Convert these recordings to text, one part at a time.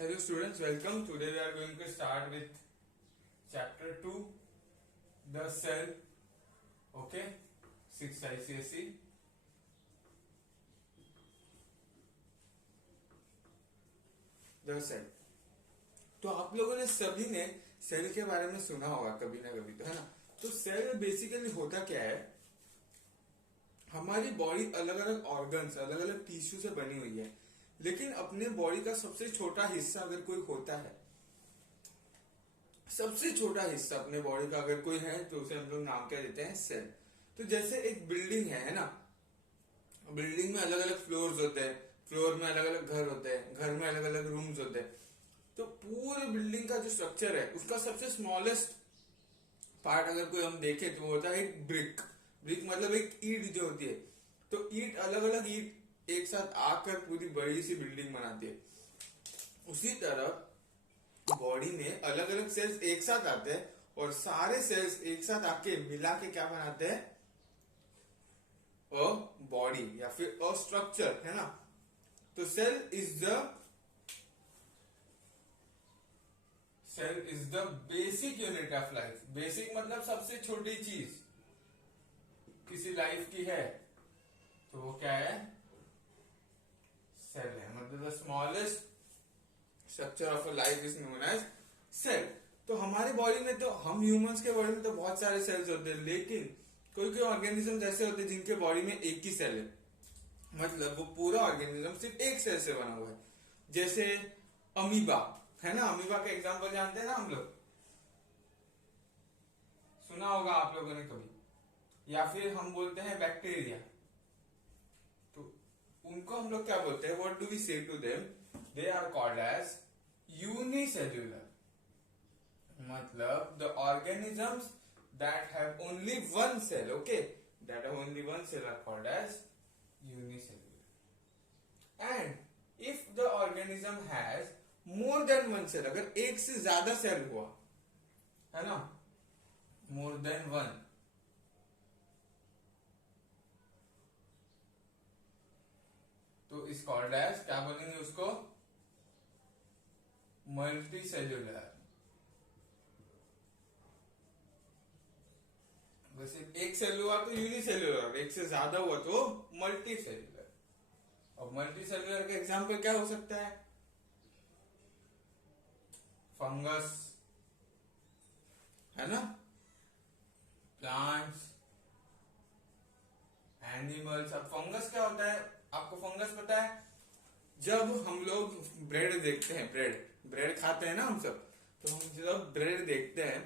Hello students, welcome. Today we are going to start with chapter 2, the cell. Okay, 6 ICSE. The cell. तो आप लोगों ने सभी ने सेल के बारे में सुना होगा कभी ना कभी, तो है ना। तो सेल बेसिकली होता क्या है, हमारी बॉडी अलग अलग ऑर्गन्स, अलग अलग टिश्यू से बनी हुई है, लेकिन अपने बॉडी का सबसे छोटा हिस्सा अगर कोई होता है, सबसे छोटा हिस्सा अपने बॉडी का अगर कोई है, तो उसे हम लोग नाम क्या देते हैं, सेल। तो जैसे एक बिल्डिंग है ना, बिल्डिंग में अलग अलग फ्लोर्स होते हैं, फ्लोर में अलग अलग घर होते हैं, घर में अलग अलग रूम्स होते हैं। तो पूरे बिल्डिंग का जो स्ट्रक्चर है, उसका सबसे स्मॉलेस्ट पार्ट अगर कोई हम देखें तो वो होता है एक ब्रिक। ब्रिक मतलब एक ईंट जो होती है। तो ईंट, अलग अलग ईंट एक साथ आकर पूरी बड़ी सी बिल्डिंग बनाती है। उसी तरह बॉडी में अलग अलग सेल्स एक साथ आते हैं और सारे सेल्स एक साथ आके मिला के क्या बनाते हैं, अ बॉडी या फिर अ स्ट्रक्चर, है ना। तो cell is the basic unit of life. Basic मतलब सबसे छोटी चीज किसी लाइफ की है, तो वो क्या है, सेल है। मतलब the smallest structure of a life is known as cell. तो हमारे बॉडी में, तो हम ह्यूमंस के बॉडी में तो बहुत सारे सेल्स होते हैं, लेकिन कोई कोई ऑर्गेनिज्म ऐसे होते हैं जिनके बॉडी में एक ही सेल है। मतलब वो पूरा ऑर्गेनिज्म सिर्फ एक सेल से बना हुआ है। जैसे अमीबा, है ना। अमीबा का एग्जांपल जानते हैं ना हम लोग, सुना होगा आप लोगों ने कभी। या फिर हम बोलते हैं बैक्टीरिया, तो उनको हम लोग क्या बोलते हैं, what do we say to them, they are called as unicellular. मतलब the organisms that have only one cell, okay, that have only one cell are called as unicellular. And if the organism has more than one cell, अगर एक से ज्यादा cell हुआ, है ना, मोर than one, तो इस कॉल्ड एज, क्या बोलेंगे उसको, मल्टी सेल्यूलर। वैसे एक सेल हुआ तो यूनिसेल्यूलर, एक से ज्यादा हुआ तो मल्टी सेल्यूलर। और मल्टी सेल्यूलर का एग्जाम्पल क्या हो सकता है, फंगस, है ना, प्लांट्स, एनिमल्स। अब फंगस क्या होता है, आपको फंगस पता है, जब हम लोग ब्रेड देखते हैं, ब्रेड खाते हैं ना हम सब, तो हम जब ब्रेड देखते हैं,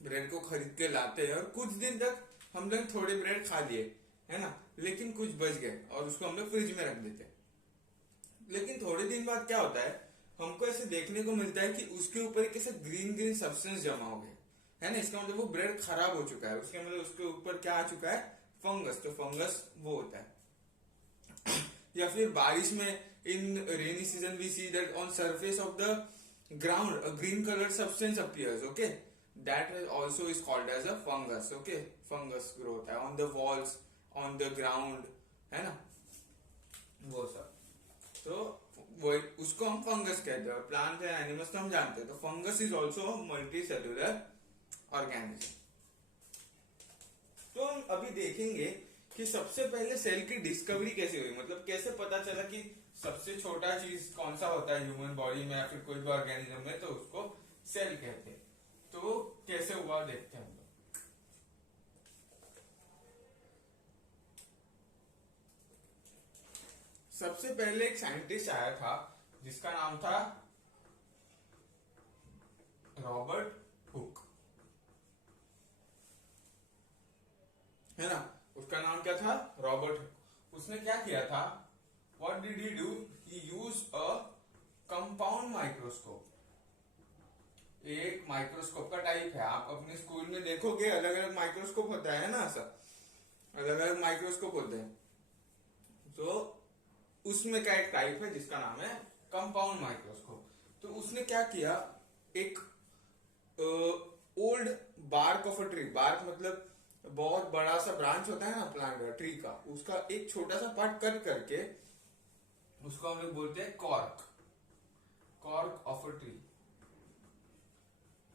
ब्रेड को खरीद के लाते हैं और कुछ दिन तक हम लोग थोड़े ब्रेड खा लिए, है ना, लेकिन कुछ बच गए और उसको हम लोग फ्रिज में रख देते हैं। लेकिन थोड़े दिन बाद क्या होता है, हमको ऐसे देखने को मिलता है कि उसके ऊपर कैसे ग्रीन ग्रीन सब्सटेंस जमा हो गया, है ना। इसका मतलब वो ब्रेड खराब हो चुका है, उसके मतलब उसके ऊपर क्या आ चुका है, फंगस। तो फंगस वो होता है। या फिर बारिश में, in rainy season we see that on surface of the ground a green colour substance appears, okay, that also is called as a fungus, okay. Fungus grow होता है on the walls, on the ground, है ना, वो सब। तो वो उसको हम फंगस कहते हैं। प्लांट एंड एनिमल्स तो हम जानते हैं। तो fungus is also multi cellular organism. तो हम अभी देखेंगे कि सबसे पहले सेल की डिस्कवरी कैसे हुई, मतलब कैसे पता चला कि सबसे छोटा चीज कौन सा होता है ह्यूमन बॉडी में या फिर कोई भी ऑर्गेनिज्म में, तो उसको सेल कहते हैं। तो कैसे हुआ देखते हैं हम लोग। सबसे पहले एक साइंटिस्ट आया था जिसका नाम था रॉबर्ट हुक, है ना। उसका नाम क्या था, रॉबर्ट हुक। उसने क्या किया था, what did he do, he use a compound microscope. एक माइक्रोस्कोप का टाइप है, आप अपने स्कूल में देखोगे अलग अलग माइक्रोस्कोप होता है ना, सब अलग अलग माइक्रोस्कोप होते हैं। तो उसमें का एक टाइप है जिसका नाम है कंपाउंड माइक्रोस्कोप। तो उसने क्या किया, एक old bark of a tree, bark मतलब बहुत बड़ा सा ब्रांच होता है ना प्लांट ट्री का, उसका एक छोटा सा पार्ट कट करके उसको हम लोग बोलते हैं cork. Cork of a tree.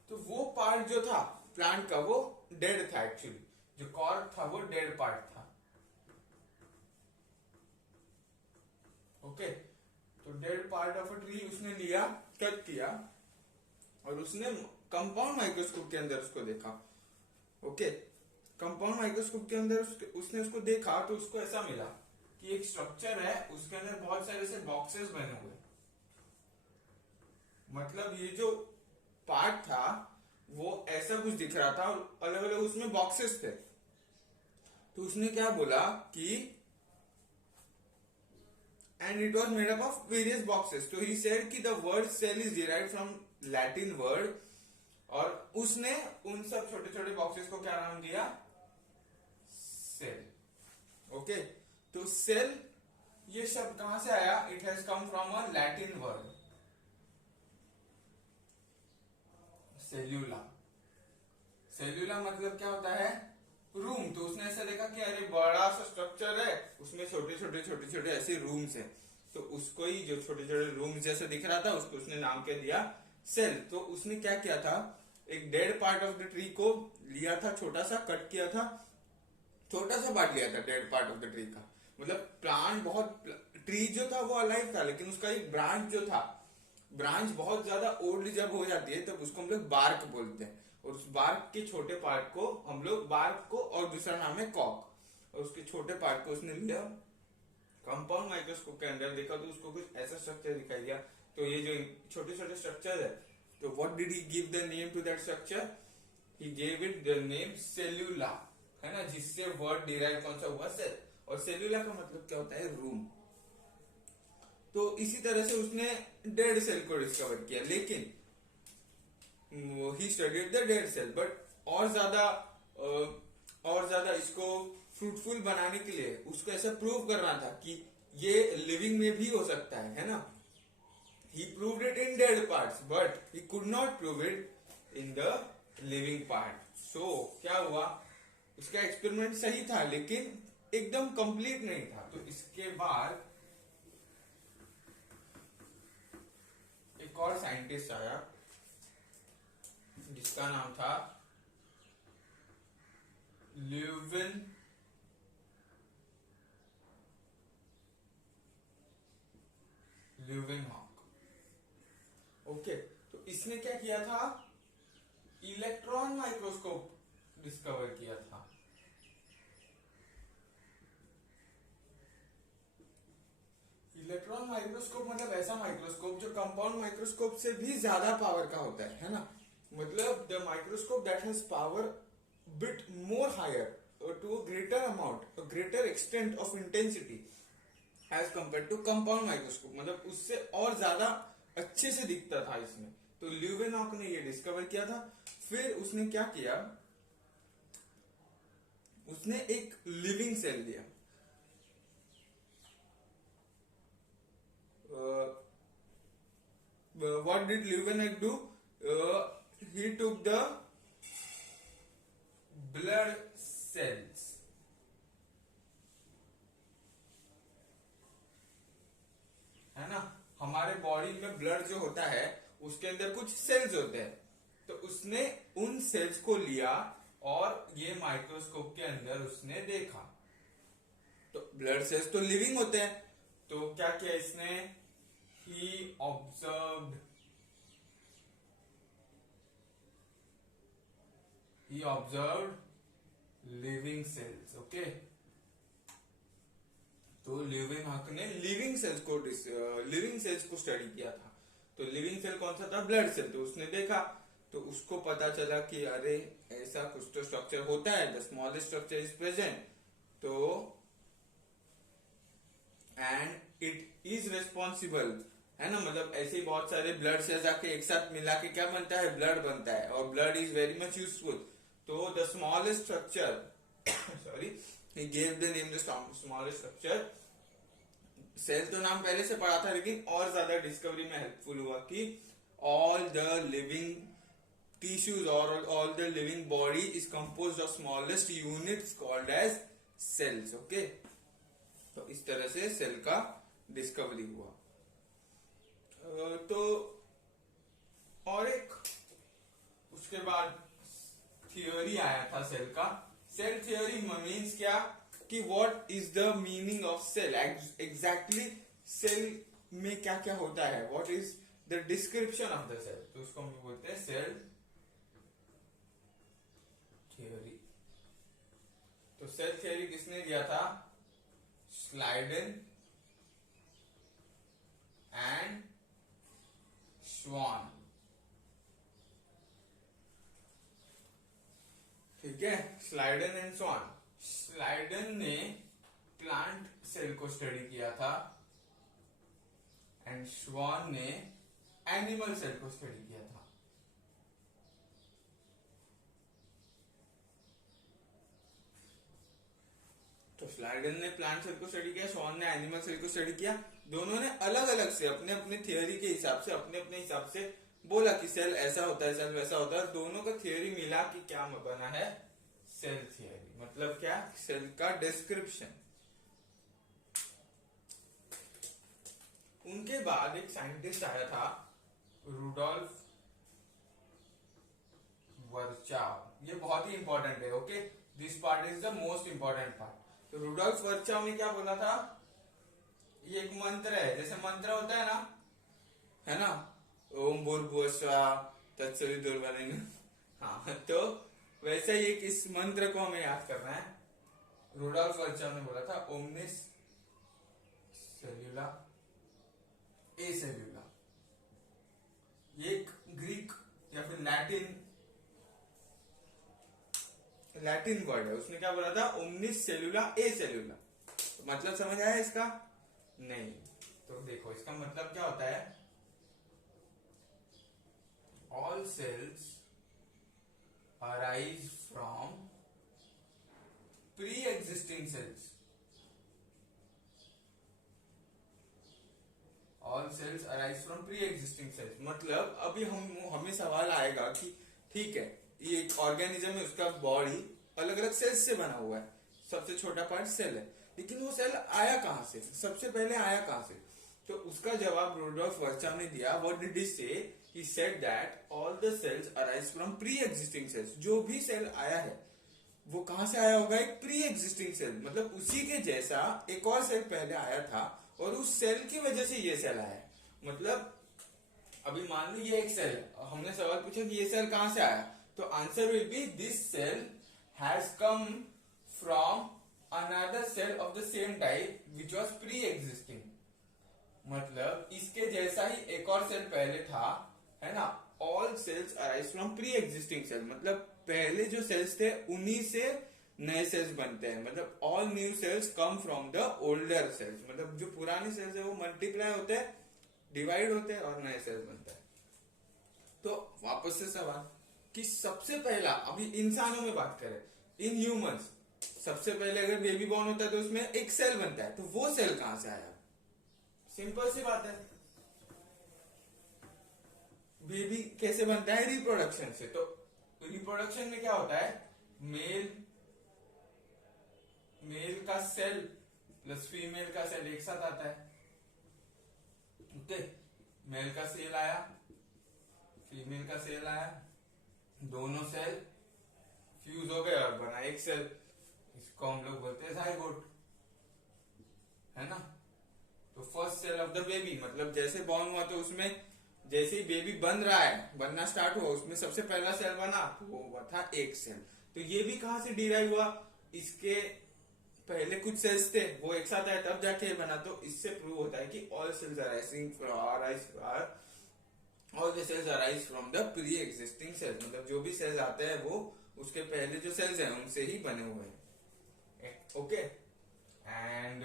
तो वो पार्ट जो था प्लांट का वो डेड था एक्चुअली, जो कॉर्क था वो डेड पार्ट था। ओके, तो dead part of a tree उसने लिया, कट किया और उसने कंपाउंड माइक्रोस्कोप के अंदर उसको देखा। ओके, कंपाउंड माइक्रोस्कोप के अंदर उसने उसको देखा तो उसको ऐसा मिला कि एक स्ट्रक्चर है, उसके अंदर बहुत सारे ऐसे बॉक्सेस बने हुए। मतलब ये जो पार्ट था वो ऐसा कुछ दिख रहा था और अलग अलग उसमें बॉक्सेस थे। तो उसने क्या बोला कि and it was made up of various boxes. So he said कि the word cell is derived from Latin word, और उसने उन सब छोटे छोटे बॉक्सेस को क्या नाम दिया? सेल। ओके, तो सेल ये शब्द कहां से आया? It has come from a Latin word cellula. Cellula मतलब क्या होता है? रूम। तो उसने ऐसा देखा कि अरे बड़ा सा स्ट्रक्चर है, उसमें छोटे छोटे ऐसे रूम्स हैं, तो उसको ही जो छोटे छोटे रूम्स जैसे दिख रहा था उसको उसने नाम क्या दिया? सेल। तो उसने क्या किया था? एक dead part of the tree को लिया था, छोटा सा कट किया था, छोटा सा पार्ट लिया था dead part of the tree का। मतलब प्लांट बहुत, ट्री जो था वो अलाइव था लेकिन उसका एक ब्रांच जो था, ब्रांच बहुत ज्यादा ओल्ड जब हो जाती है तब उसको हम लोग बार्क बोलते हैं, और उस बार्क के छोटे पार्ट को हम लोग बार्क को, और दूसरा नाम है कॉक, और उसके छोटे पार्ट को उसने लिया कंपाउंड माइक्रोस्कोप के अंदर देखा तो उसको कुछ ऐसा स्ट्रक्चर दिखाई दिया। तो ये जो छोटे छोटे स्ट्रक्चर है, तो what did he give the name to that structure? He gave it the name cellula, है ना, जिससे वर्ड डिराइव कौन सा हुआ? सेल। और सेल्यूला का मतलब क्या होता है? रूम। तो इसी तरह से उसने डेड सेल को डिस्कवर किया, लेकिन he studied the dead cell, but और ज्यादा इसको फ्रूटफुल बनाने के लिए उसको ऐसा प्रूव करना था कि ये लिविंग में भी हो सकता है ना। He proved it in dead parts but he could not prove it in the living part. So क्या हुआ? उसका एक्सपेरिमेंट सही था लेकिन एकदम कंप्लीट नहीं था। तो इसके बाद एक और साइंटिस्ट आया जिसका नाम था ल्यूवेनहॉक। ओके, तो इसने क्या किया था? इलेक्ट्रॉन माइक्रोस्कोप डिस्कवर किया था। इलेक्ट्रॉन माइक्रोस्कोप मतलब ऐसा माइक्रोस्कोप जो कंपाउंड माइक्रोस्कोप से भी ज्यादा पावर का होता है ना। मतलब the microscope that has power bit more higher to a greater amount, a greater extent of intensity as compare to compound microscope, मतलब उससे और ज्यादा अच्छे से दिखता था इसमें। तो ल्यूवेनहॉक ने ये डिस्कवर किया था। फिर उसने क्या किया? उसने एक लिविंग सेल लिया। What did Leeuwenhoek do? He took the blood cells, है ना, हमारे बॉडी में ब्लड जो होता है उसके अंदर कुछ सेल्स होते हैं। तो उसने उन सेल्स को लिया और ये माइक्रोस्कोप के अंदर उसने देखा। तो ब्लड सेल्स तो लिविंग होते हैं, तो क्या किया इसने? He observed living cells. Okay, तो ल्यूवेनहॉक ने लिविंग सेल्स को स्टडी किया था। तो लिविंग सेल कौन सा था? Blood cell. तो उसने देखा तो उसको पता चला कि अरे ऐसा कुछ तो स्ट्रक्चर होता है, the smallest structure is present. तो एंड इट इज रिस्पॉन्सिबल, है ना, मतलब ऐसे ही बहुत सारे ब्लड सेल्स आके एक साथ मिला के क्या बनता है? ब्लड बनता है, और blood is very much useful. तो the smallest structure sorry, he gave the name the smallest structure. Cell तो नाम पहले से पढ़ा था लेकिन और ज्यादा डिस्कवरी में हेल्पफुल हुआ कि ऑल द लिविंग टिश्यूज और all the living body is composed of smallest units called as cells. Okay, तो इस तरह से सेल का डिस्कवरी हुआ। तो सेल का। सेल थियोरी मीन्स क्या कि what is the meaning of cell, exactly cell में क्या क्या होता है, what is the description of the cell, तो उसको हम बोलते हैं सेल थियोरी। तो सेल थियोरी किसने दिया था? स्लाइडन एंड श्वान। ठीक है, स्लाइडन एंड श्वान। स्लाइडन ने प्लांट सेल को स्टडी किया था एंड श्वान ने एनिमल सेल को स्टडी किया था। तो स्लाइडन ने प्लांट सेल को स्टडी किया, श्वान ने एनिमल सेल को स्टडी किया। दोनों ने अलग अलग से अपने अपने थियोरी के हिसाब से, अपने अपने हिसाब से बोला कि सेल ऐसा होता है, सेल वैसा होता है। दोनों का थियोरी मिला कि क्या बना है सेल थियोरी। मतलब क्या? सेल का डिस्क्रिप्शन। उनके बाद एक साइंटिस्ट आया था, रुडोल्फ वर्चाव। ये बहुत ही इंपॉर्टेंट है, okay, this part is the most important part. तो रुडोल्फ वर्चाव ने क्या बोला था? ये एक मंत्र है, जैसे मंत्र होता है ना, ओम भूर्भुवस्सुवः तत्सवितुर्वरेण्यं। हाँ, तो वैसे ही एक इस मंत्र को हमें याद करना है। रुडोल्फ वर्चाव ने बोला था ओमनिस सेल्युला ए सेल्युला। ये एक ग्रीक या फिर लैटिन वर्ड है। उसने क्या बोला था? ओमनिस सेल्युला ए सेल्युला। तो मतलब समझ आया इसका? नहीं। तो देखो इसका मतलब क्या होता है? All cells arise from pre-existing cells. All cells arise from pre-existing cells। मतलब अभी हमें सवाल आएगा कि ठीक है, ये एक ऑर्गेनिज्म है, उसका बॉडी अलग अलग सेल्स से बना हुआ है, सबसे छोटा पार्ट सेल है, लेकिन वो सेल आया कहां से, सबसे पहले आया कहां से? तो उसका जवाब रुडोल्फ वर्चाव ने दिया। व्हाट डिड ही से? He said that all the cells arise from pre-existing cells। जो भी सेल आया है वो कहां से आया होगा? एक pre-existing सेल, मतलब उसी के जैसा एक और सेल पहले आया था और उस सेल की वजह से ये सेल आया। मतलब अभी मान लो ये एक सेल है, हमने सवाल पूछा कि ये सेल कहां से आया, तो answer will be this cell has come from another cell of the same type which was pre-existing। मतलब इसके जैसा ही एक और सेल पहले था, है ना। All cells arise from pre existing cell, मतलब पहले जो सेल्स थे उन्हीं से नए सेल्स बनते हैं। मतलब all new cells come from the older cells. मतलब जो पुराने सेल्स है वो मल्टीप्लाई होते हैं, डिवाइड होते हैं और नए सेल्स बनते हैं। तो वापस से सवाल कि सबसे पहला, अभी इंसानों में बात करें, इन ह्यूमंस, सबसे पहले अगर बेबी बॉर्न होता है तो उसमें एक सेल बनता है, तो वो सेल कहां से आया? सिंपल सी बात है, बेबी कैसे बनता है? रिप्रोडक्शन से। तो रिप्रोडक्शन में क्या होता है? मेल का सेल प्लस फीमेल का सेल एक साथ आता है, ओके। मेल का सेल आया, फीमेल का सेल आया, दोनों सेल फ्यूज हो गए और बना एक सेल। इसको हम लोग बोलते हैं जाइगोट, है ना। तो first cell of the baby, मतलब जैसे बॉर्न हुआ तो उसमें जैसे ही बेबी बन रहा है, बनना स्टार्ट हुआ, उसमें सबसे पहला सेल बना तो वो था एक सेल। तो ये भी कहां से डिराइव हुआ? इसके पहले कुछ सेल्स थे वो एक साथ आए तब जाके बना। तो इससे प्रूव होता है कि all cells arise from the pre existing cells. मतलब जो भी सेल्स आते हैं वो उसके पहले जो सेल्स हैं उनसे ही बने हुए हैं, okay. And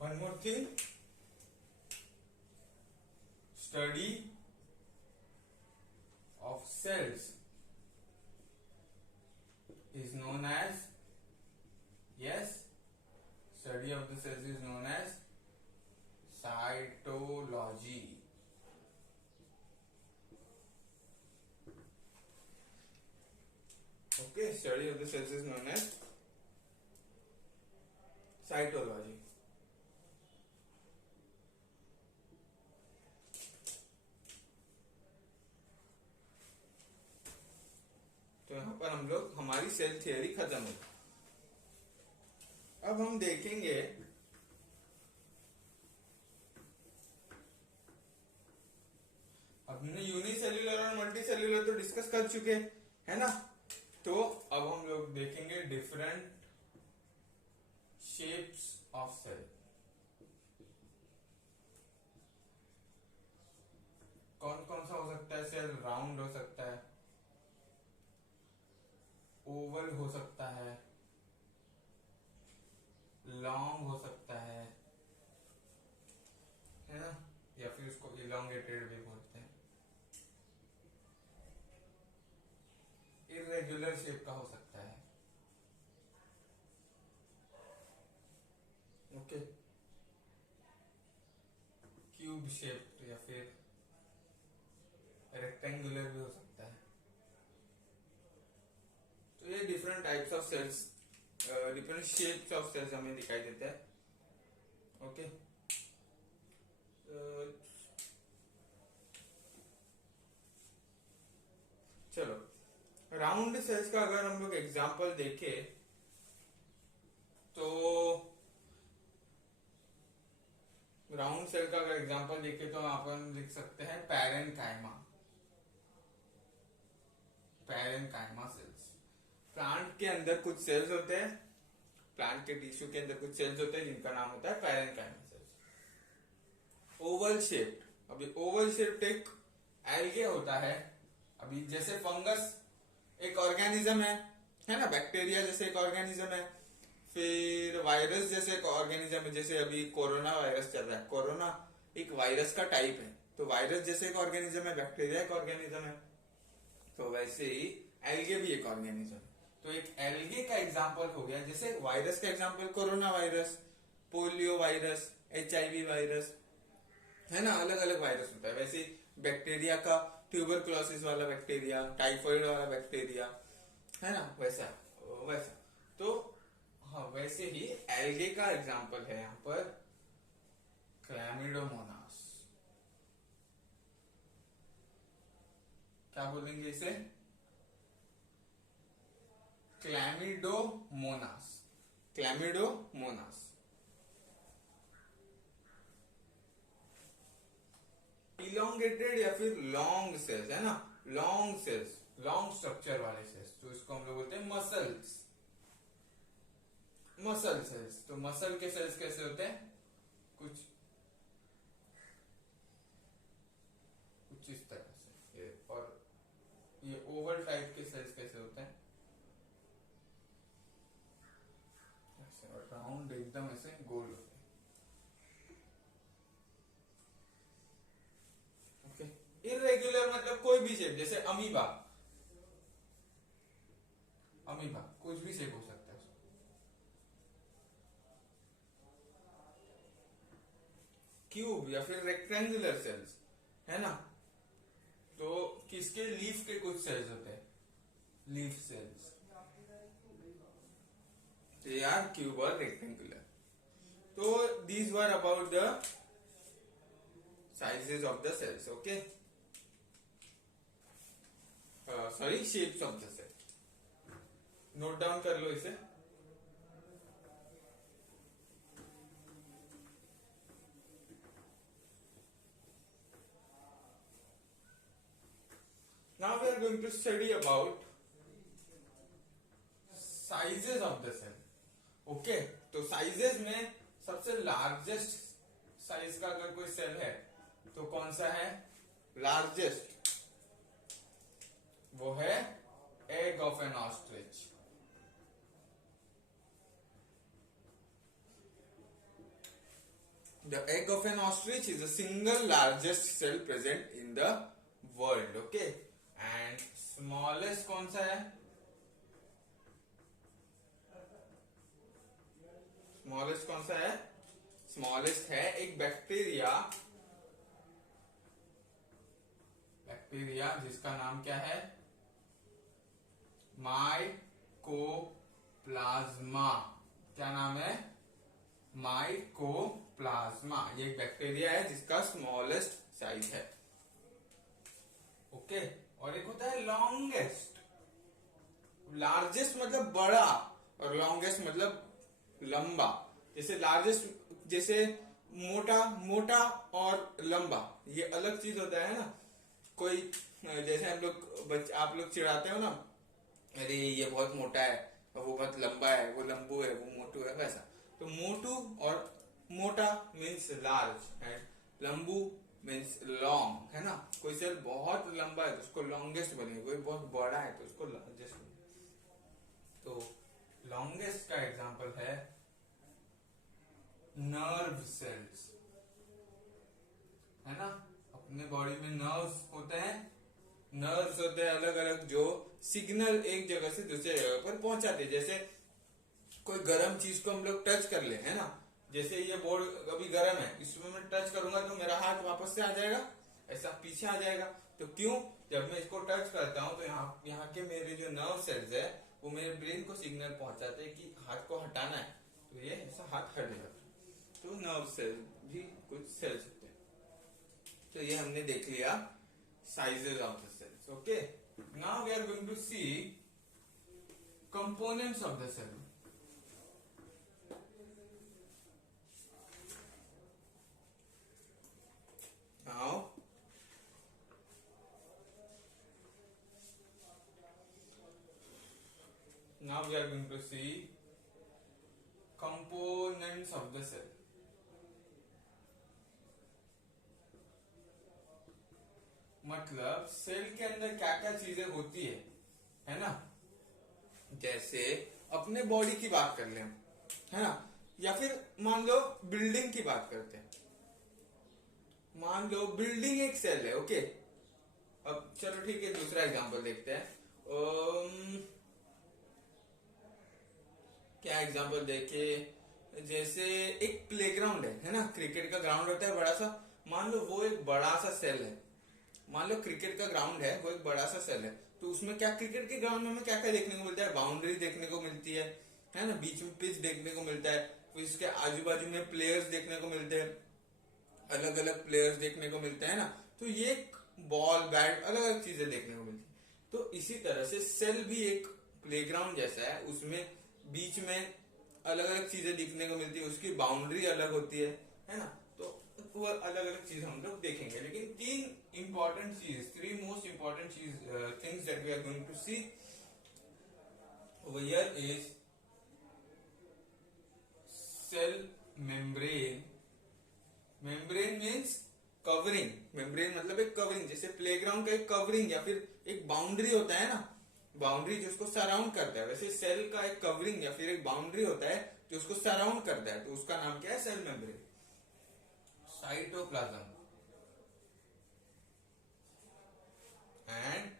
one more thing, study of cells is known as, yes, study of the cells is known as cytology। Okay, study of the cells is known as cytology। तो यहाँ सेल थियरी खत्म हुई। अब हम देखेंगे हमने unicellular और multicellular तो डिस्कस कर चुके है ना। तो अब हम लोग देखेंगे डिफरेंट शेप्स ऑफ सेल। कौन कौन सा हो सकता है सेल? राउंड हो सकता है, ओवल हो सकता है, लॉन्ग हो सकता है ना, या फिर उसको इलोंगेटेड भी बोलते हैं, इरेगुलर शेप का हो सकता है। ओके, क्यूब शेप या फिर रेक्टेंगुलर भी हो सकता है। तो ये different types of cells, different shapes of cells हमें दिखाई देते हैं। ओके, चलो राउंड सेल्स का अगर हम लोग एग्जांपल देखें तो राउंड सेल का अगर एग्जांपल देखें तो अपन लिख सकते हैं पैरेनकाइमा। पैरेनकाइमा सेल्स, प्लांट के अंदर कुछ सेल्स होते हैं, प्लांट के टिश्यू के अंदर कुछ सेल्स होते हैं जिनका नाम होता है पैरेनकाइमा सेल्स। ओवल शेप्ड, अभी ओवल शेप्ड एक एल्गे होता है। अभी जैसे फंगस एक ऑर्गेनिज्म है ना, बैक्टीरिया जैसे एक ऑर्गेनिज्म है, फिर वायरस जैसे एक ऑर्गेनिज्म है, जैसे अभी कोरोना वायरस चल रहा है, कोरोना एक वायरस का टाइप है, तो वायरस जैसे एक ऑर्गेनिज्म है, बैक्टीरिया एक ऑर्गेनिज्म है, तो वैसे ही एल्गे भी एक ऑर्गेनिज्म है। तो एक एल्गे का एग्जांपल हो गया, जैसे वायरस का example corona virus, polio virus, HIV virus, है ना, अलग अलग वायरस होता है। वैसे बैक्टीरिया का ट्यूबरकुलोसिस वाला बैक्टीरिया, टाइफाइड वाला बैक्टीरिया, है ना, वैसा वैसा। तो हाँ, वैसे ही एल्गे का एग्जांपल है यहाँ पर क्लैमिडोमोनास। क्या बोलेंगे इसे? क्लैमिडोमोनास, क्लैमिडोमोनास। इलोंगेटेड या फिर लॉन्ग सेल्स, है ना, लॉन्ग सेल्स, लॉन्ग स्ट्रक्चर वाले सेल्स, तो इसको हम लोग बोलते हैं मसल्स, मसल सेल्स। तो मसल के सेल्स कैसे होते हैं? कुछ कुछ इस तरह से, ये और ये ओवल टाइप के सेल्स कैसे होते हैं? ऐसे, और राउंड एकदम ऐसे गोल होते हैं। ओके, इरेगुलर मतलब कोई भी शेप, जैसे अमीबा, अमीबा कुछ भी शेप हो सकता है। क्यूब या फिर रेक्टेंगुलर सेल्स, है ना, तो किसके? लीफ के कुछ सेल्स होते हैं, leaf cells, they are cube और रेक्टेंगुलर। तो these were about the sizes of the cells. Okay, sorry, shapes of the cell. Note down कर लो इसे। Now we are going to study about sizes of the cell. Okay, तो sizes में सबसे largest size का अगर कोई cell है तो कौन सा है लार्जेस्ट? वो है egg of N ostrich. The egg of an ostrich is the single largest cell present in the world. Okay, and smallest कौन सा है? स्मॉलेस्ट कौन सा है? स्मॉलेस्ट है एक बैक्टीरिया, बैक्टीरिया जिसका नाम क्या है? माइकोप्लाज्मा। क्या नाम है? माइकोप्लाज्मा। ये एक बैक्टीरिया है जिसका स्मॉलेस्ट साइज है। ओके, और एक होता है लॉन्गेस्ट। लार्जेस्ट मतलब बड़ा और लॉन्गेस्ट मतलब लंबा। जैसे लार्जेस्ट जैसे मोटा, मोटा और लंबा ये अलग चीज होता है ना। कोई जैसे हम लोग आप लोग चिढ़ाते हो ना, अरे ये बहुत मोटा है और वो बहुत लंबा है, वो लंबू है, वो मोटू है, वैसा। तो मोटू और मोटा means large and Lambu means long, है ना। कोई सेल बहुत लंबा है तो उसको लॉन्गेस्ट बनेगा, कोई बहुत बड़ा है तो उसको लार्जेस्ट बनेगा। तो लॉन्गेस्ट का एग्जांपल है नर्व सेल्स, है ना। अपने बॉडी में नर्व्स होते हैं, नर्व्स होते हैं अलग अलग जो सिग्नल एक जगह से दूसरे जगह पर पहुंचाते हैं। जैसे कोई गर्म चीज को हम लोग टच कर ले, है ना। जैसे ये बोर्ड अभी गर्म है, इसमें मैं टच करूंगा तो मेरा हाथ वापस से आ जाएगा, ऐसा पीछे आ जाएगा। तो क्यों? जब मैं इसको टच करता हूँ तो यहाँ के मेरे जो नर्व सेल्स है वो मेरे ब्रेन को सिग्नल पहुंचाते हैं कि हाथ को हटाना है, तो ये ऐसा हाथ हट जाता है। तो नर्व सेल भी कुछ सेल्स होते हैं। तो ये हमने देख लिया sizes of the cells. Okay, now we are going to see components of the cell. Now we are going to see components of the cell. मतलब सेल के अंदर क्या क्या चीजें होती है ना। जैसे अपने बॉडी की बात कर ले हम, है ना, या फिर मान लो बिल्डिंग की बात करते हैं। मान लो बिल्डिंग एक सेल है, ओके। अब चलो ठीक है, दूसरा एग्जांपल देखते हैं। क्या एग्जांपल देखे, जैसे एक प्लेग्राउंड है ना, क्रिकेट का ग्राउंड होता है बड़ा सा। मान लो वो एक बड़ा सा सेल है, मान लो क्रिकेट का ग्राउंड है, वो एक बड़ा सा सेल है। तो उसमें क्या, क्रिकेट के ग्राउंड में हमें क्या क्या देखने को मिलता है? बाउंड्री देखने को मिलती है ना, बीच में पिच देखने को मिलता है, फिर इसके आजू बाजू में प्लेयर्स देखने को मिलते हैं, अलग अलग प्लेयर्स देखने को मिलते हैं ना। तो ये बॉल बैट अलग अलग चीजें देखने को मिलती है। तो इसी तरह से सेल भी एक प्लेग्राउंड जैसा है, उसमें बीच में अलग अलग चीजें दिखने को मिलती है, उसकी बाउंड्री अलग होती है ना। तो वो अलग अलग चीज हम लोग देखेंगे, लेकिन तीन इंपॉर्टेंट चीज, थ्री मोस्ट इंपॉर्टेंट चीज, things that we are going to see over here is cell membrane. membrane means covering. Membrane मतलब एक कवरिंग, जैसे प्लेग्राउंड का एक कवरिंग या फिर एक बाउंड्री होता है ना, बाउंड्री जो उसको सराउंड करता है, वैसे सेल का एक कवरिंग या फिर एक बाउंड्री होता है जो उसको सराउंड करता है, तो उसका नाम क्या है? Cell membrane. Cytoplasm and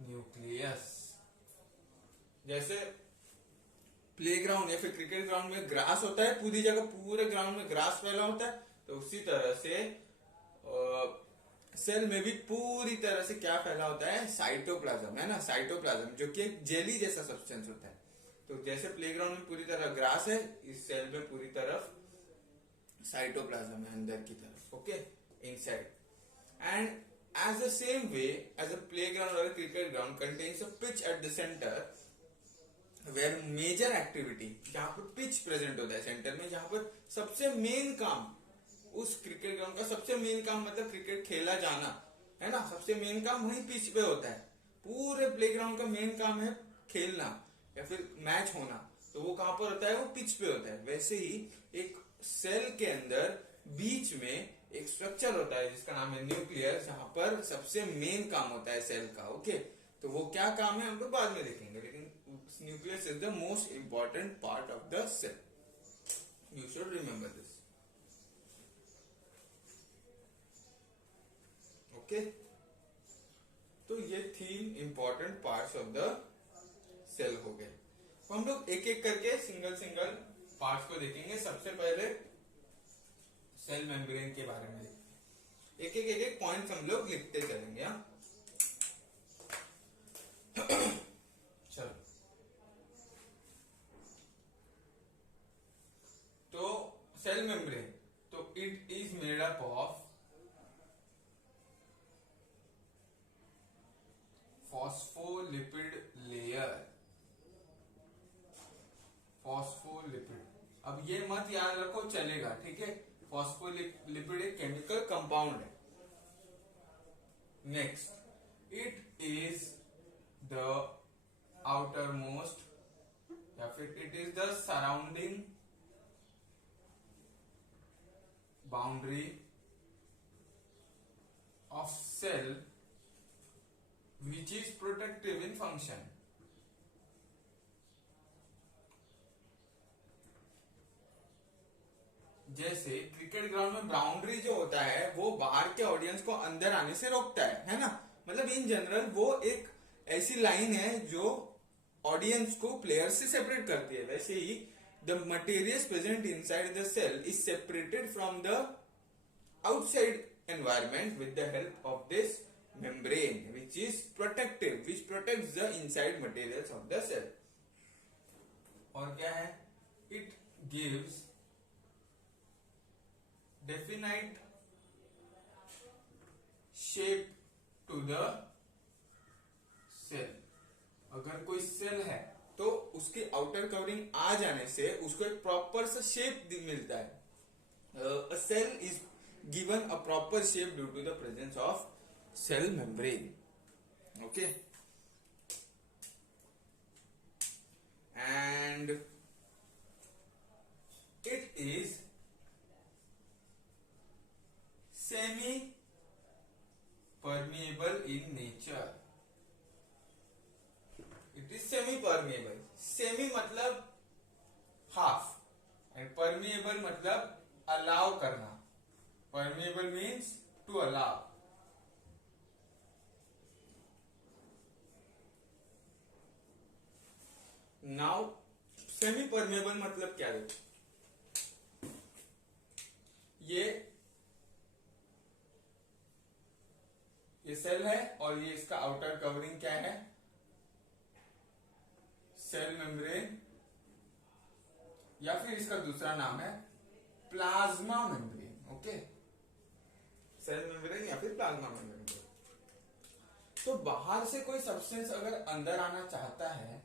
nucleus. जैसे प्लेग्राउंड या फिर क्रिकेट ग्राउंड में ग्रास होता है, पूरी जगह पूरे ग्राउंड में ग्रास फैला होता है, तो उसी तरह से सेल में भी पूरी तरह से क्या फैला होता है? साइटोप्लाज्म, है ना। साइटोप्लाज्म जो कि एक जेली जैसा सब्सटेंस होता है। तो जैसे प्लेग्राउंड में पूरी तरह ग्रास है, इस सेल में पूरी तरफ साइटोप्लाज्म है अंदर की तरफ, okay, inside. And as the same way as a playground और cricket ground contains a pitch at the centre where major activity, जहां पर पिच प्रेजेंट होता है सेंटर में, जहां पर सबसे मेन काम, उस क्रिकेट ग्राउंड का सबसे मेन काम मतलब क्रिकेट खेला जाना, है ना, सबसे मेन काम वही पिच पे होता है। पूरे प्लेग्राउंड का मेन काम है खेलना या फिर मैच होना, तो वो कहां पर होता है? वो पिच पे होता है। वैसे ही एक सेल के अंदर बीच में एक स्ट्रक्चर होता है जिसका नाम है न्यूक्लियस, जहां पर सबसे मेन काम होता है सेल का, ओके। तो वो क्या काम है हम लोग बाद में देखेंगे, लेकिन nucleus is the most important part of the cell, you should remember this, okay. तो ये 3 important parts of the cell हो गए। तो हम लोग एक एक करके सिंगल सिंगल पार्ट्स को देखेंगे। सबसे पहले सेल मेम्ब्रेन के बारे में एक एक पॉइंट्स हम लोग लिखते चलेंगे। चलो, तो सेल मेम्ब्रेन, तो it is made up of phospholipid layer, phospholipid. अब ये मत याद रखो, चलेगा, ठीक है। फॉस्फोलिपिड एक केमिकल कंपाउंड है। Next, it is the outer most या फिर it is the surrounding boundary of cell which is protective in function। जैसे क्रिकेट ग्राउंड में बाउंड्री जो होता है वो बाहर के ऑडियंस को अंदर आने से रोकता है ना। मतलब इन जनरल वो एक ऐसी लाइन है जो ऑडियंस को प्लेयर से सेपरेट करती है। वैसे ही the materials present inside the cell is separated from the outside environment with the help of this membrane which is protective, which protects the inside materials of the cell। और क्या है, it gives definite shape to the cell। अगर कोई cell है तो उसकी outer covering आ जाने से उसको एक प्रॉपर सा शेप मिलता है। a cell is given a proper shape due to the presence of cell membrane। Okay, and it is semi permeable in nature। it is semi permeable। semi मतलब half and permeable मतलब allow करना। permeable means to allow। now semi permeable मतलब क्या है, ये cell है और ये इसका आउटर कवरिंग क्या है, सेल मेम्ब्रेन, या फिर इसका दूसरा नाम है plasma membrane. Okay, cell membrane या फिर प्लाज्मा मेम्ब्रेन। तो बाहर से कोई सब्सटेंस अगर अंदर आना चाहता है,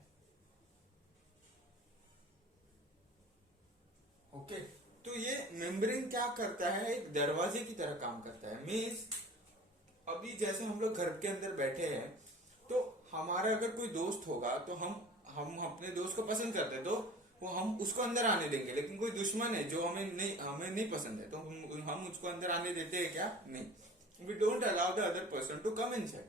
ओके, तो ये मेम्ब्रेन क्या करता है, एक दरवाजे की तरह काम करता है। मीन्स अभी जैसे हम लोग घर के अंदर बैठे हैं तो हमारा अगर कोई दोस्त होगा तो हम अपने दोस्त को पसंद करते हैं तो वो हम उसको अंदर आने देंगे। लेकिन कोई दुश्मन है जो हमें नहीं पसंद है तो हम उसको अंदर आने देते हैं क्या? नहीं। We don't allow the other person to come inside.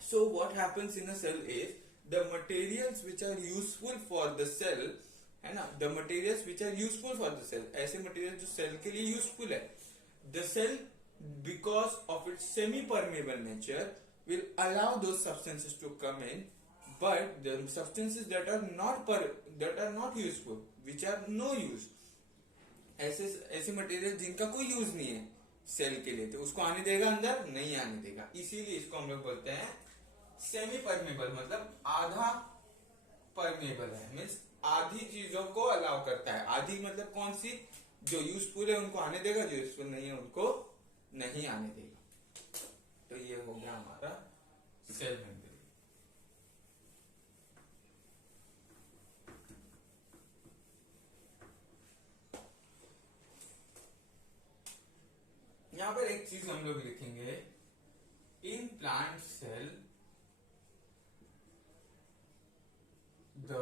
So what happens in a cell is the materials which are useful for the cell, है ना, the materials which are useful for the cell, ऐसे material जो cell के लिए useful है, the cell because of its semi-permeable nature will allow those substances to come in, but the substances that are not useful, which are no use, ऐसे material जिनका कोई use नहीं है सेल के लिए, तो उसको आने देगा अंदर? नहीं आने देगा। इसीलिए इसको हम लोग बोलते हैं सेमी परमेबल, मतलब आधा परमेबल है, मीन्स आधी चीजों को अलाउ करता है। आधी मतलब कौन सी, जो यूजफुल है उनको आने देगा, जो यूजफुल नहीं है उनको नहीं आने देगा। तो ये हो गया हमारा सेल मेम्ब्रेन। यहां पर एक चीज हम लोग लिखेंगे, in plant cell the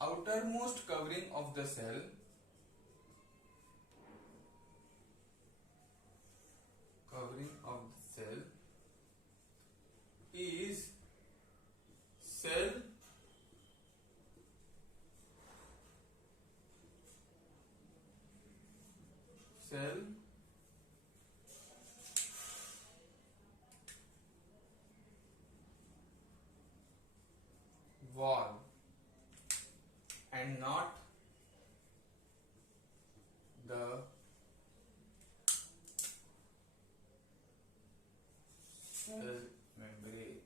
outer most covering of the cell is cell wall and not the cell membrane।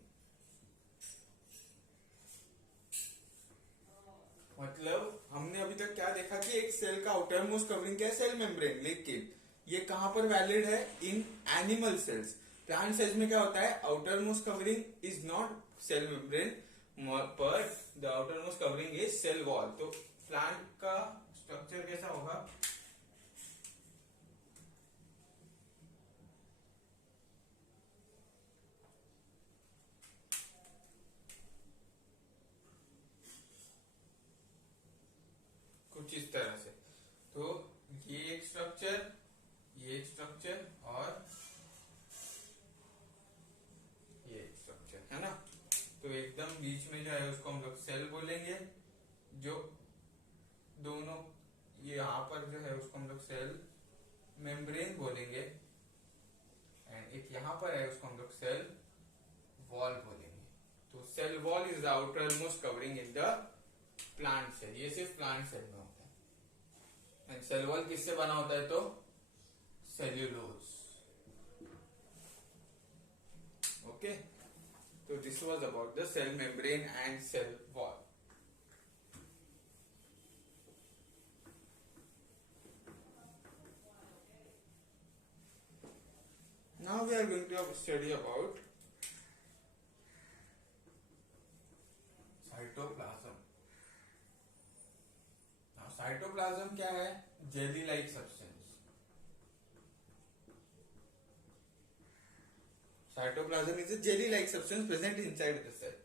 मतलब हमने अभी तक क्या देखा कि एक सेल का आउटर मोस्ट कवरिंग क्या है, सेल मेम्ब्रेन, लेकिन ये कहां पर वैलिड है, in animal cells. Plant cells में क्या होता है, outer most covering is not cell membrane, पर the outer most covering is cell wall. तो प्लांट का स्ट्रक्चर कैसा होगा? कुछ इस तरह से। तो ये एक स्ट्रक्चर, ये एक स्ट्रक्चर और ये एक स्ट्रक्चर है ना। तो एकदम बीच में जो है उसको हम लोग सेल बोलेंगे। जो दोनों यहाँ पर जो है उसको हम लोग सेल मेम्ब्रेन बोलेंगे। एंड एक यहाँ पर है उसको हम लोग सेल वॉल बोलेंगे। तो cell wall is the outer most covering in the plant cell. ये सिर्फ प्लांट सेल में होता है। एंड सेल वॉल किससे बना होता है? तो सेल्यूलोज। ओके, तो this was about the cell membrane and cell wall. Now we are going to study about cytoplasm. Now cytoplasm क्या है? Jelly like substance. Cytoplasm is a jelly like substance present inside the cell.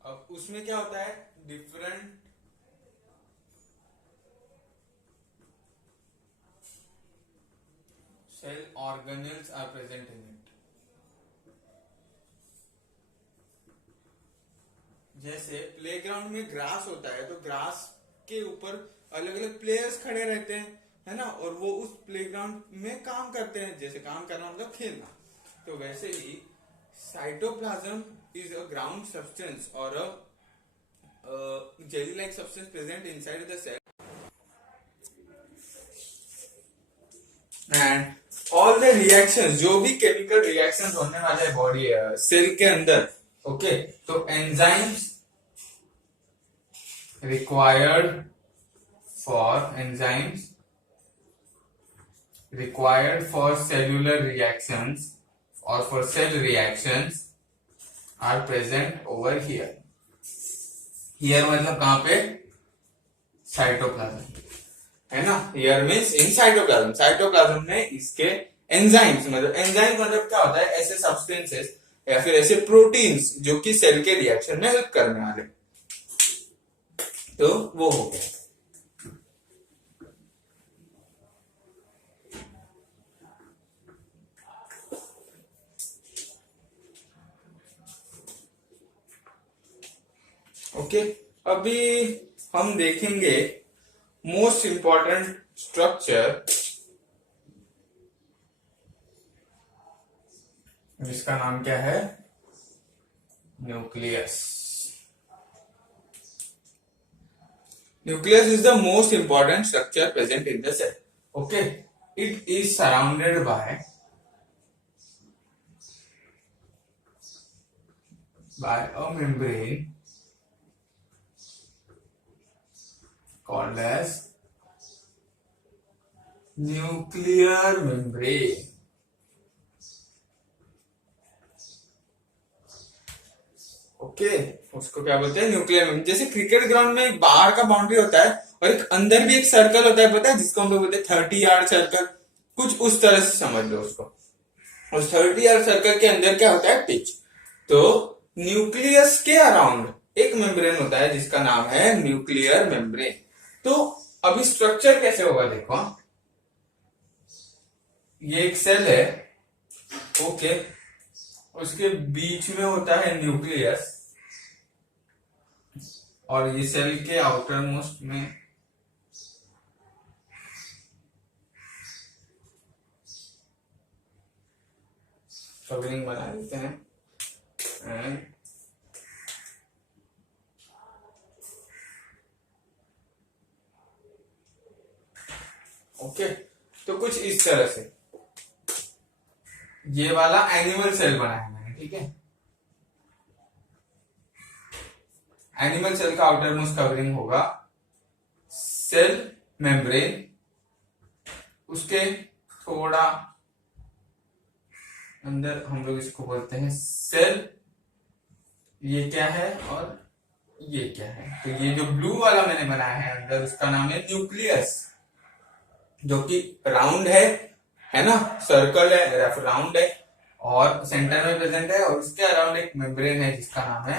अब उसमें क्या होता है? Different cell organelles are present in it. जैसे playground में grass होता है तो ग्रास के ऊपर अलग अलग प्लेयर्स खड़े रहते हैं, है ना, और वो उस प्लेग्राउंड में काम करते हैं। जैसे काम करना मतलब खेलना। तो वैसे ही cytoplasm is a ground substance और a jelly like substance present inside the cell and all the reactions, जो भी केमिकल रिएक्शंस होने वाले हैं बॉडी सेल के अंदर, ओके, तो enzymes required for cellular reactions or for cell reactions are present over here. Here मतलब कहां पे? साइटोप्लाज्म, है ना। Here means in cytoplasm. Cytoplasm में इसके एंजाइम्स मतलब क्या होता है? ऐसे सब्सटेंसेस या फिर ऐसे प्रोटीन्स जो कि सेल के रिएक्शन में हेल्प करने वाले। तो वो हो गया। ओके, अभी हम देखेंगे मोस्ट इंपॉर्टेंट स्ट्रक्चर जिसका नाम क्या है? Nucleus. Nucleus is the most important structure present in the cell. Okay, it is surrounded by a membrane called as nuclear membrane. Okay, उसको क्या बोलते हैं? Nuclear membrane. जैसे क्रिकेट ग्राउंड में एक बाहर का बाउंड्री होता है और एक अंदर भी एक सर्कल होता है, पता है, जिसको हम लोग बोलते हैं 30 यार्ड सर्कल। कुछ उस तरह से समझ लो उसको। उस 30 यार्ड सर्कल के अंदर क्या होता है? पिच। तो न्यूक्लियस के अराउंड एक मेम्ब्रेन होता है जिसका नाम है न्यूक्लियर मेम्ब्रेन। तो अभी स्ट्रक्चर कैसे होगा देखो। ये एक सेल है, ओके, उसके बीच में होता है न्यूक्लियस और ये सेल के आउटर मोस्ट में कवरिंग बना देते हैं। ओके, तो कुछ इस तरह से ये वाला एनिमल सेल बनाया मैंने, ठीक है। एनिमल सेल का आउटर मोस्ट कवरिंग होगा सेल मेम्ब्रेन, उसके थोड़ा अंदर हम लोग इसको बोलते हैं सेल। ये क्या है? और ये क्या है, तो ये जो ब्लू वाला मैंने बनाया है अंदर, उसका नाम है न्यूक्लियस, जो कि राउंड है ना, सर्कल है या फिर राउंड है और सेंटर में प्रेजेंट है, और उसके अराउंड एक मेम्ब्रेन है जिसका नाम है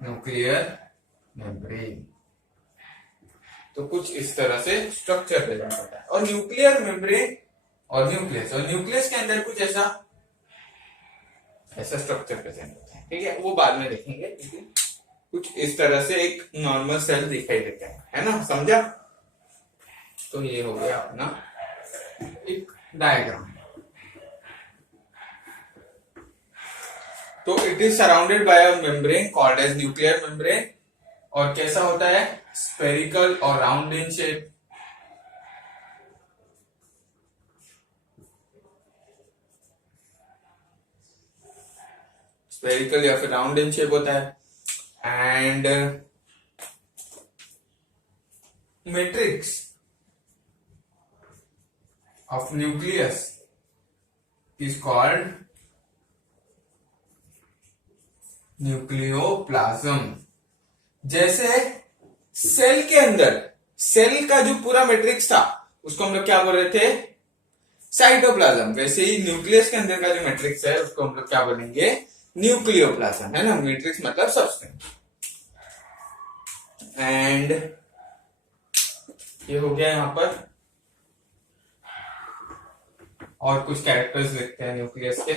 न्यूक्लियर मेम्ब्रेन। तो कुछ इस तरह से स्ट्रक्चर प्रेजेंट होता है, और न्यूक्लियर मेम्ब्रेन और न्यूक्लियस के अंदर कुछ ऐसा स्ट्रक्चर प्रेजेंट होता है, ठीक है, वो बाद में देखेंगे, लेकिन कुछ इस तरह से एक नॉर्मल सेल दिखाई देता है ना, समझा। तो ये हो गया अपना एक डायग्राम। तो it is surrounded by a membrane called as nuclear membrane, और कैसा होता है, स्फेरिकल और राउंड इन शेप। स्फेरिकल या फिर राउंड इन शेप होता है, and matrix of nucleus is called nucleoplasm. जैसे सेल के अंदर, सेल का जो पूरा मैट्रिक्स था उसको हम लोग क्या बोल रहे थे, साइटोप्लाज्म, वैसे ही न्यूक्लियस के अंदर का जो मैट्रिक्स है उसको हम लोग क्या बोलेंगे, न्यूक्लियोप्लाज्म, है ना, मैट्रिक्स मतलब सब्सटेंस। एंड ये हो गया यहां पर, और कुछ कैरेक्टर्स लिखते हैं न्यूक्लियस के।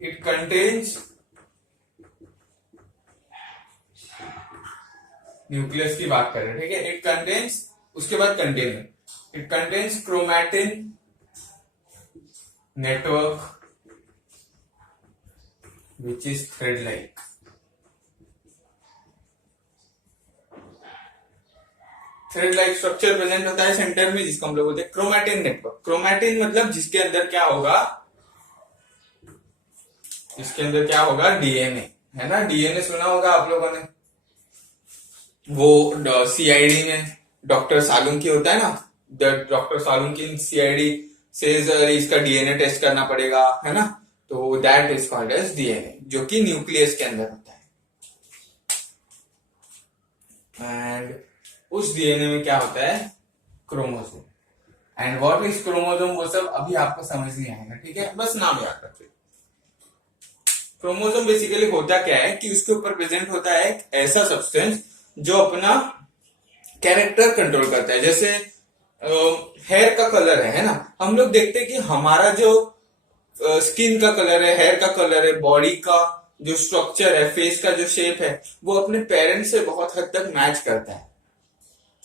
इट कंटेन्स, न्यूक्लियस की बात कर रहे हैं, ठीक है, इट कंटेन्स, उसके बाद container, it contains chromatin network which is thread like। Thread like structure present होता है सेंटर में, जिसको हम लोग बोलते हैं क्रोमैटिन नेटवर्क। क्रोमैटिन मतलब जिसके अंदर क्या होगा, इसके अंदर क्या होगा, डीएनए, है ना, डीएनए सुना होगा आप लोगों ने, वो सीआईडी में डॉक्टर सालुंकी होता है ना, डॉक्टर सालुंकी सीआईडी से इसका डीएनए टेस्ट करना पड़ेगा, है ना, तो that is called as DNA, जो कि न्यूक्लियस के अंदर होता है। एंड उस डीएनए में क्या होता है, chromosome, and what is chromosome, वो सब अभी आपको समझ नहीं आएगा, ठीक है, बस नाम याद रखिए। क्रोमोसोम बेसिकली होता क्या है कि उसके ऊपर प्रेजेंट होता है एक ऐसा सब्सटेंस जो अपना कैरेक्टर कंट्रोल करता है। जैसे हेयर का कलर है ना, हम लोग देखते हैं कि हमारा जो स्किन का कलर है, हेयर का कलर है, बॉडी का जो स्ट्रक्चर है, फेस का जो शेप है, वो अपने पेरेंट्स से बहुत हद तक मैच करता है।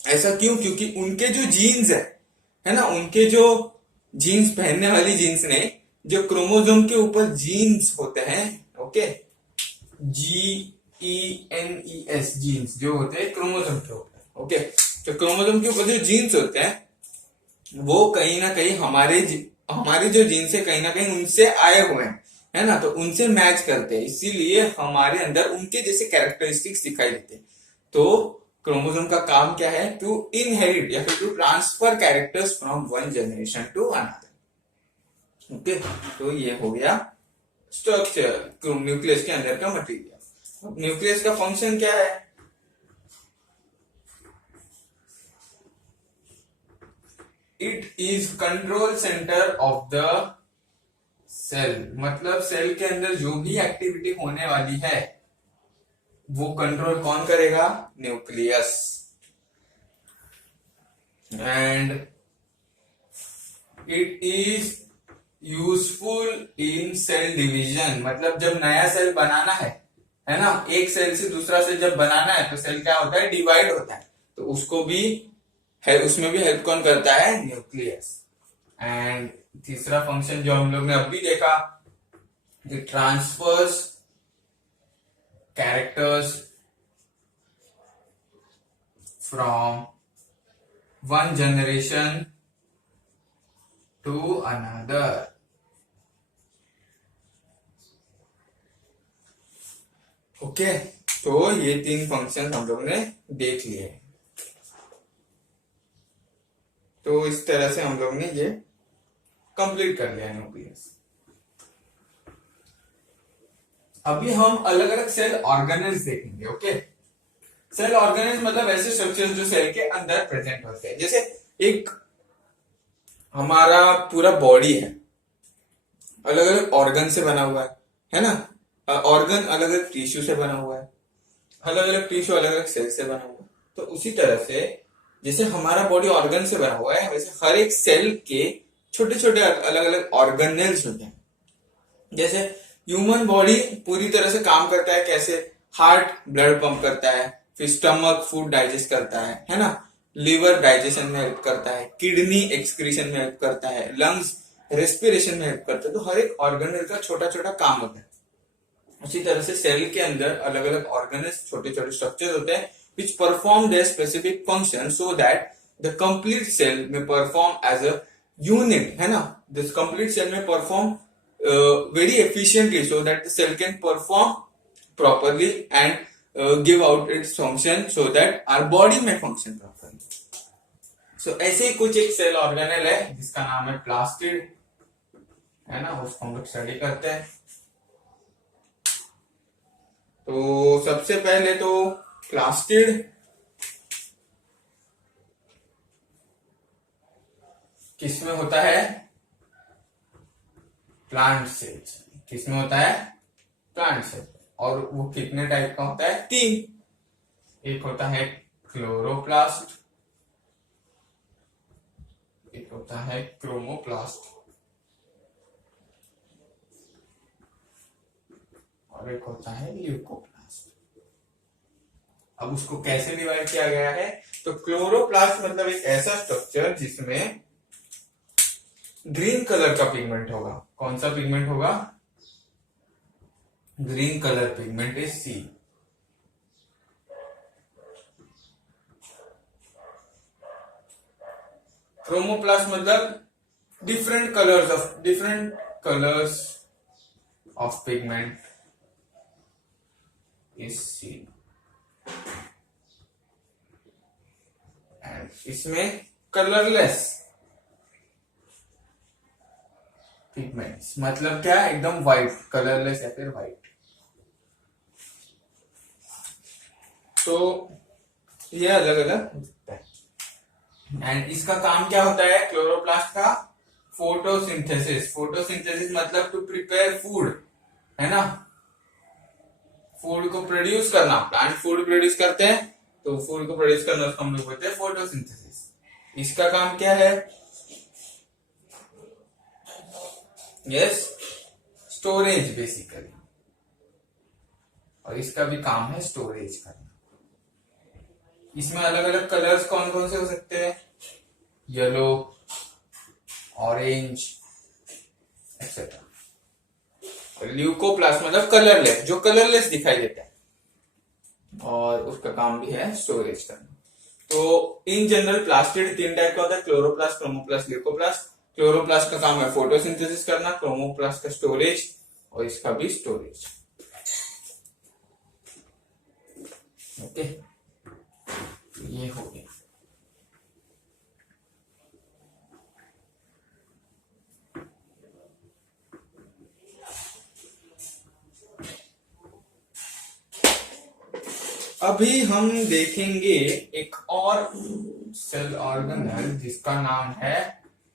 ऐसा क्यों, क्योंकि उनके जो जीन्स है ना, उनके जो जीन्स, पहनने वाली जीन्स ने, जो क्रोमोसोम के ऊपर जीन्स होते हैं, ओके, GENES, जीन्स जो होते हैं क्रोमोसोम के ऊपर, ओके, तो क्रोमोसोम के ऊपर जो जीन्स होते हैं वो कहीं ना कहीं हमारी जो जीन्स है कहीं ना कहीं उनसे आए हुए हैं, है ना, तो उनसे मैच करते हैं, इसीलिए हमारे अंदर उनके जैसे कैरेक्टरिस्टिक्स दिखाई देते हैं। तो क्रोमोसोम का काम क्या है, टू इनहेरिट या फिर to transfer characters from one generation to another. Okay, तो ये हो गया स्ट्रक्चर न्यूक्लियस के अंदर का मटेरियल। न्यूक्लियस का फंक्शन क्या है, it is control centre of the cell, मतलब सेल के अंदर जो भी एक्टिविटी होने वाली है वो कंट्रोल कौन करेगा, nucleus. And it is useful in cell division, मतलब जब नया सेल बनाना है ना, एक सेल से दूसरा सेल जब बनाना है तो सेल क्या होता है, डिवाइड होता है, तो उसको भी है, उसमें भी हेल्प कौन करता है, न्यूक्लियस। एंड तीसरा फंक्शन जो हम लोग ने अभी देखा, it transfers characters from one generation to another. Okay, तो ये 3 फंक्शन हम लोग ने देख लिए। तो इस तरह से हम लोग ने ये कंप्लीट कर लिया न्यूक्लियस। अभी हम अलग अलग सेल ऑर्गेनेल्स देखेंगे। ओके, सेल ऑर्गेनेल्स मतलब ऐसे स्ट्रक्चर्स जो सेल के अंदर प्रेजेंट होते हैं। जैसे एक हमारा पूरा बॉडी है, अलग अलग ऑर्गन से बना हुआ है ना। ऑर्गन अलग अलग टिश्यू से बना हुआ है, अलग अलग टिश्यू अलग अलग सेल से बना हुआ है। तो उसी तरह से जैसे हमारा बॉडी ऑर्गन से बना हुआ है, वैसे हर एक सेल के छोटे छोटे अलग अलग ऑर्गेनेल्स होते हैं। जैसे ह्यूमन बॉडी पूरी तरह से काम करता है कैसे, हार्ट ब्लड पंप करता है, फिर स्टमक फूड डाइजेस्ट करता है ना। लिवर डाइजेशन में हेल्प करता है, किडनी एक्सक्रीशन में हेल्प करता है, लंग्स रेस्पिरेशन में हेल्प करता है। तो हर एक ऑर्गेनल का छोटा छोटा काम होता है। उसी तरह से सेल के अंदर अलग अलग ऑर्गेनल्स छोटे छोटे स्ट्रक्चर होते हैं which perform their specific function so that the complete cell may perform as a unit, है ना। this complete cell may perform very efficiently so that the cell can perform properly and give out its function so that our body may function properly. so ऐसे ही कुछ एक cell organelle है जिसका नाम है plastid, है ना, उसको हम लोग स्टडी करते हैं। तो सबसे पहले तो प्लास्टिड किसमें होता है, प्लांट सेल्स। किसमें होता है, प्लांट सेल। और वो कितने टाइप का होता है, 3। एक होता है क्लोरोप्लास्ट, एक होता है क्रोमोप्लास्ट, और एक होता है ल्यूकोप्लास्ट। अब उसको कैसे डिवाइड किया गया है, तो क्लोरोप्लास्ट मतलब एक ऐसा स्ट्रक्चर जिसमें ग्रीन कलर का पिगमेंट होगा। कौन सा पिगमेंट होगा, green colour pigment is see. Chromoplast मतलब different colours of pigment is see. इसमें कलरलेस पिगमेंट्स मतलब क्या, एकदम व्हाइट, कलरलेस या फिर व्हाइट। तो ये अलग अलग है। एंड इसका काम क्या होता है क्लोरोप्लास्ट का, फोटोसिंथेसिस मतलब टू प्रिपेयर फूड, है ना, फूड को प्रोड्यूस करना। प्लांट फूड प्रोड्यूस करते हैं, तो फूड को प्रोड्यूस करना उसको हम लोग बोलते हैं फोटोसिंथेसिस। इसका काम क्या है, यस, स्टोरेज बेसिकली। और इसका भी काम है स्टोरेज करना। इसमें अलग अलग कलर्स कौन कौन से हो सकते हैं, येलो, ऑरेंज एक्सेट्रा। ल्यूकोप्लास्ट मतलब कलरलेस, जो कलरलेस दिखाई देता है, और उसका काम भी है स्टोरेज करना। तो इन जनरल प्लास्टिड 3 टाइप का होता है, क्लोरोप्लास्ट, क्रोमोप्लास्ट, ल्यूकोप्लास्ट। क्लोरोप्लास्ट का काम है फोटोसिंथेसिस करना, क्रोमोप्लास्ट का स्टोरेज, और इसका भी स्टोरेज। ओके, ये हो गया। अभी हम देखेंगे एक और सेल ऑर्गेनल जिसका नाम है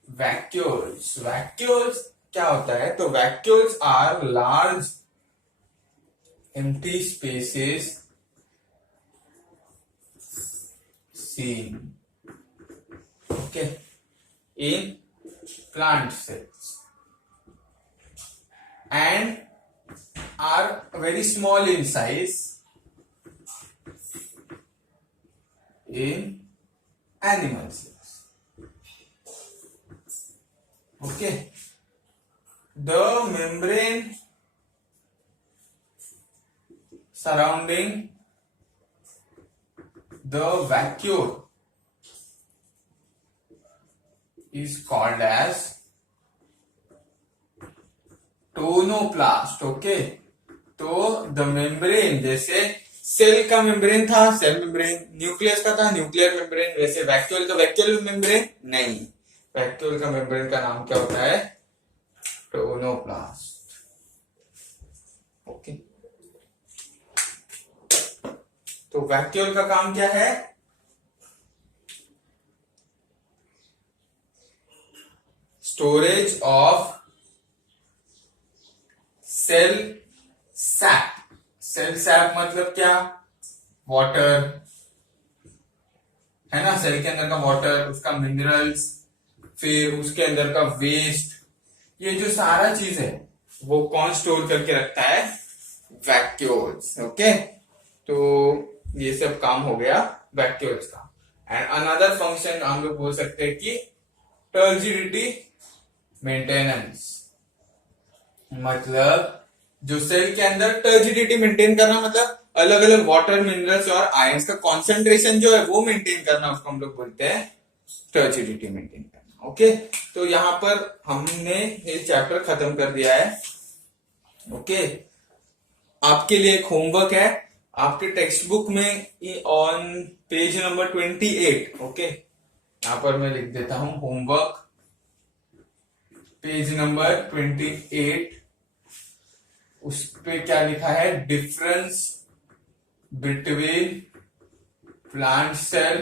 वैक्यूल्स। वैक्यूल्स क्या होता है, तो vacuoles are large empty spaces seen, okay, in plant cells and are very small in size in animal cells. Okay, the membrane surrounding the vacuole is called as tonoplast. Okay, तो the membrane, जैसे cell का membrane था, cell membrane, nucleus का था, nuclear membrane, वैसे vacuole का vacuole membrane नहीं, vacuole का मेम्ब्रेन का नाम क्या होता है, टोनोप्लास्ट। ओके, तो वैक्यूल का काम क्या है? Storage of cell sap. Cell sap मतलब क्या? वाटर, है ना, सेल के अंदर का वाटर, उसका मिनरल्स, फिर उसके अंदर का वेस्ट, ये जो सारा चीज है वो कौन स्टोर करके रखता है? वैक्यूल्स। ओके, तो ये सब काम हो गया वैक्यूल्स का। एंड अनदर फंक्शन हम लोग बोल सकते हैं कि टर्जिडिटी मेंटेनेंस, मतलब जो सेल के अंदर टर्जिडिटी मेंटेन करना, मतलब अलग अलग वाटर, मिनरल्स और आयंस का कॉन्सेंट्रेशन जो है वो मेंटेन करना, उसको हम लोग बोलते हैं टर्जिडिटी मेंटेन करना। ओके, तो यहाँ पर हमने ये चैप्टर खत्म कर दिया है। ओके, आपके लिए एक होमवर्क है आपके टेक्स्ट बुक में ऑन पेज नंबर 28। ओके, यहाँ पर मैं लिख देता हूं होमवर्क पेज नंबर 28। उस पे क्या लिखा है? Difference between plant cell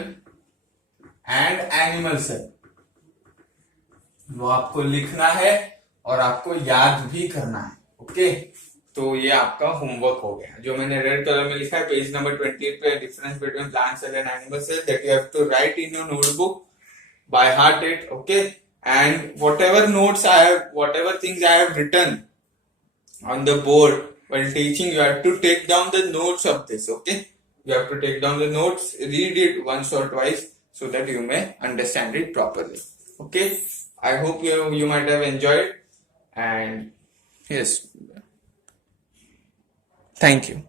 and animal cell, वो आपको लिखना है और आपको याद भी करना है। ओके, तो ये आपका होमवर्क हो गया, जो मैंने रेड कलर में लिखा है पेज नंबर 28 पे, difference between plant cell and animal cell, that you have to write in your notebook by heart it. Okay, and whatever notes I have, whatever things I have written on the board while teaching, you have to take down the notes of this. Okay, you have to take down the notes, read it once or twice so that you may understand it properly. Okay, I hope you might have enjoyed, and yes, thank you.